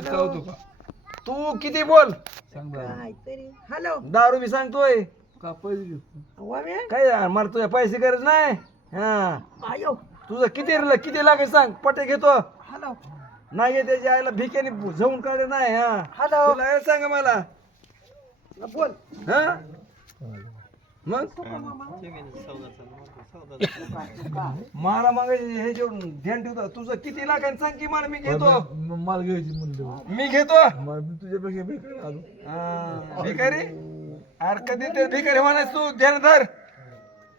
तू चावतो का? तू किती बोल? सांग. काहीतरी. हॅलो दारू मी सांगतोय. का पैसे घेतो काय यार, मला तुझ्या पैसे गरज नाही? हा. आयो. तुझं किती किती लागेल सांग. पटे घेतो. हॅलो नाही घे त्याच्या आईला भिकेने जाऊन काढे नाही हा. हॅलो तुला हे सांग मला. बोल. हा? मग? मला मग हे जेवण ध्यान ठेवतो तुझं किती लाखाने सांग की मला मी घेतो. म- मला घ्यायची म्हणलं मी घेतो? मला मी तुझ्यापेक्षा बेकार आलो हा, भिकारी? अरे कधी ते भिकारी म्हणायच तू? ध्यान धर.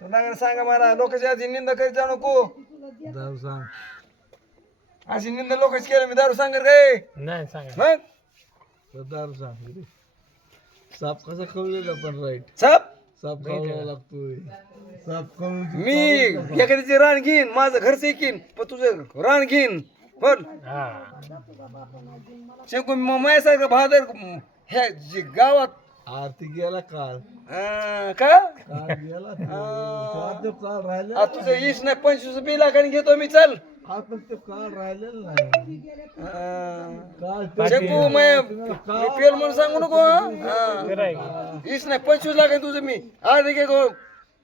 तुला काय सांगा मला लोकांच्या आधी निंदा करीत जाऊ नको. दारू सांग. अशी निंदा लोकांची केलं मी दारू सांग रे. नाही सांग. मग? तर दारू सांग साप कसा खवलेला पण राईट? साप? साप खावा लागतोय. साप खाऊन मी एखाद्याचे रान घेईन माझं घरचं घेईन पण तुझं रान घेईन. बोल. शेकू माझ्यासारखं बहादर ह्या जे गावात आरती गेला काल. अं, का? काल गेला तो. राहिला. आ, तुझं वीस नाही पंचवीस बी लाखाने घेतो मी चल. हा पण ते काल राहिलेला नाही अं, काल शेकू मैं मी पेल म्हणून सांगू नको हं? वीस नाही पंचवीस लाखाने तुझं मी. अर्धे घेतो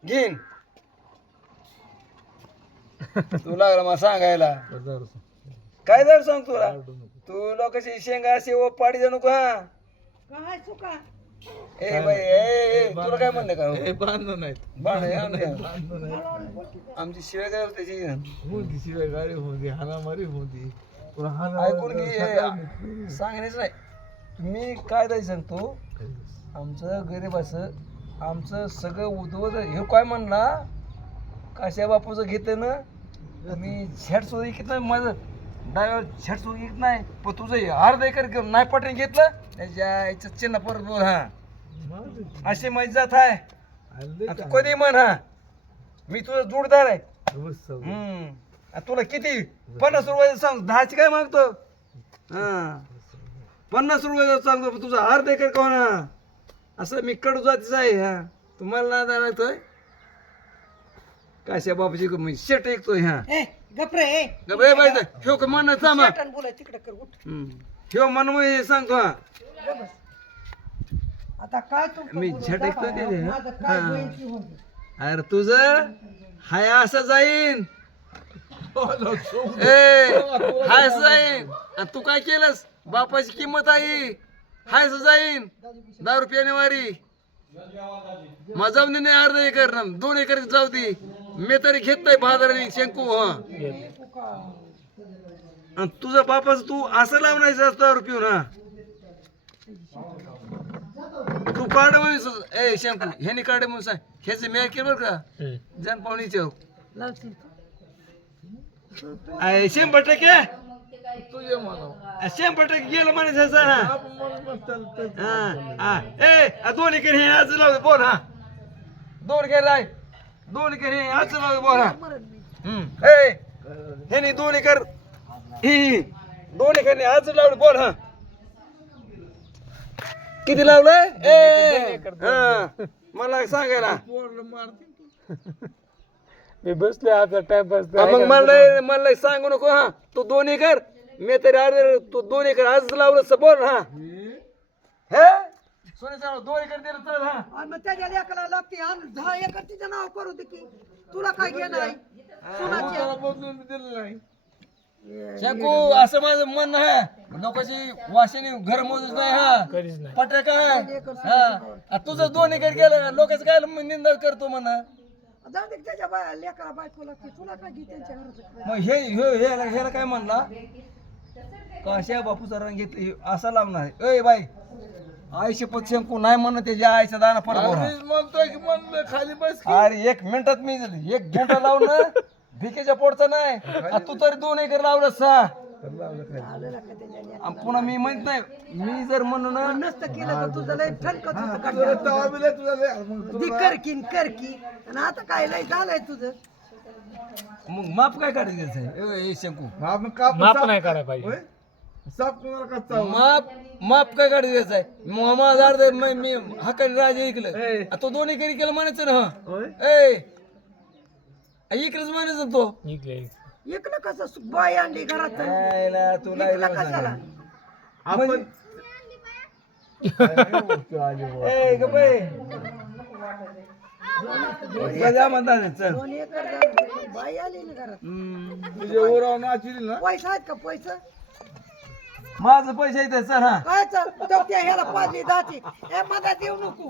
घेईन. तू लागला मला सांगायला. काय दर सांग तुला. तू लोकांची शेंगा अशी व पाडी जाऊ नको हा. काय चुका? ए बाई ए तुला काय का? हे आमची शिवाय काय त्याची होती शिवाय गाडी होती हाणामारी होती. ऐकून घे सांगण्याच नाही. मी काय द्यायचं सांगतो आमचं गरीब असं आमचं सगळं उद्ध्वस्त हे काय म्हणला? काशा बापूचं घेते ना मी झेड सुद्धा नाही माझं डायवर झेड सुद्धा घेत नाही. पण तुझं हे अर्धा एकर घेऊन नाही पटणे घेतलं त्याच्या आईचं चिन्ह परत बोल हा. अशी माझी जात आहे. आता? कधी म्हण हा? मी तुझा जोडदार आहे. हम्म. आता तुला किती? पन्नास रुपयाचं सांग दहाची काय मागतो? हा. पन्नास रुपयाचं सांगतो तुझा अर्ध एकर कोण हा? असं मी कडू जातीचा आहे हा. तुम्हाला ना लागतोय काशा बाबाची मी शेट ऐकतोय हा. ए गपरे. का बोलाय तिकडे कर उठ. ह्यो मन सांगतो हा बस. आता काय तू मी झटकतो माझं काय हा. होईल ती होईल. अरे तुझं? हाय असं जाईन. ए हाय असं जाईन. आणि तू काय केलंस? बापाची किंमत आहे. हाय असं जाईन. दारू पिण्यावारी. मग जाऊन दे नाही अर्धा एकर ना दोन एकर जाऊ दे. मी तरी घेत नाही बाजाराने शंकू हा. आणि तुझा बापाचं तू असं लावणार दारू पिऊन हा. तू काढ म्हणून ए शंकू ह्याने काढ म्हणून सांग. ह्याचे मी केलं बरं का? जाण पाहुणीचे शंभर टक्के? तुझे म्हणावं. शंभर टक्के गेलं म्हणायचं सर हा. ए आ, दोन एकर हे आज लावलं बोल हा. दोन आहे. दोन एकर हे आज लावलं बोल हा हम्म. ए ह्याने दोन एकर ही दोन एकर आज लावलं बोल हा. किती लावलंय? ए हा. मला सांगायला. मी बसले आता टाइमपास हा, मग मला मला सांगू नको हा. तू दोन एकर मी तरी अर्धे तू दोन एकर आज लावलं असं बोल हा? हे? सोने दोन एकर दिलं चल हा. आणि मग त्याच्या लेकाला लागते. आणि दहा एकर तिचं नाव करू दे की. तुला काय घेणं आहे सुनाची. त्याला बदलून दिलं नाही. शंकू असं माझं मन आहे. लोकांची वाशिनी घर मोजूच नाही हा. कधीच नाही. पटे काय हा. आ, तुझं दोन एकर गेलं लोकांचं काय निंदा करतो म्हणा. जाऊ दे की त्याच्या बाया तुला काय घे त्यांच्या घराचं? काय? मग हे हे ह्याला ह्याला काय म्हणला? कशा बापूचा रंग घेतला हे असा लावणार ए बाई. आईशी पत शंकू नाही म्हणणं त्याच्या आईचा दाना. मीच म्हणतोय की म्हणलं खाली बस की. अरे एक मिनिटात मी एक घंटा लावलं भिकेच्या पोटचं नाही आ, तू तरी दोन एकर लावलं सहा? आणि पुन्हा मी म्हणत नाही मी जर म्हणून ना नसतं केलं तर तुझं लय ठणकत होतं तुला गड्ड्यात. तवा बिला तुला लय- मग ती करकीन करकी आणि आता काय लय झालंय तुझं मग माप काय काढायचं आहे? ए, ए, शंकू आपण कापूस माप नाही काढायला पाहिजे होय? कोणाला चावलं? माप माप काय काढायचं आहे मोहम्मद अर्ध मी हकाने राजा. ऐकलं आ, तो दोन्ही करी केलं म्हणायचं ना होय? ए. आ, इकडेच म्हणायचं तो. निघले इकडं कसं? बाय आणली घरात. नाही ना, तुला इकडं एवढं कशाला. आपण ए ग बाई जा म्हणतात चल. दोन एकर जाऊन बाई आली ना घरात. नाचली ना. पैसा आहेत का? पैसा? माझं पैसे येते चल हा काय चल तो त्या ह्याला पाजली दाची ए मला देऊ नको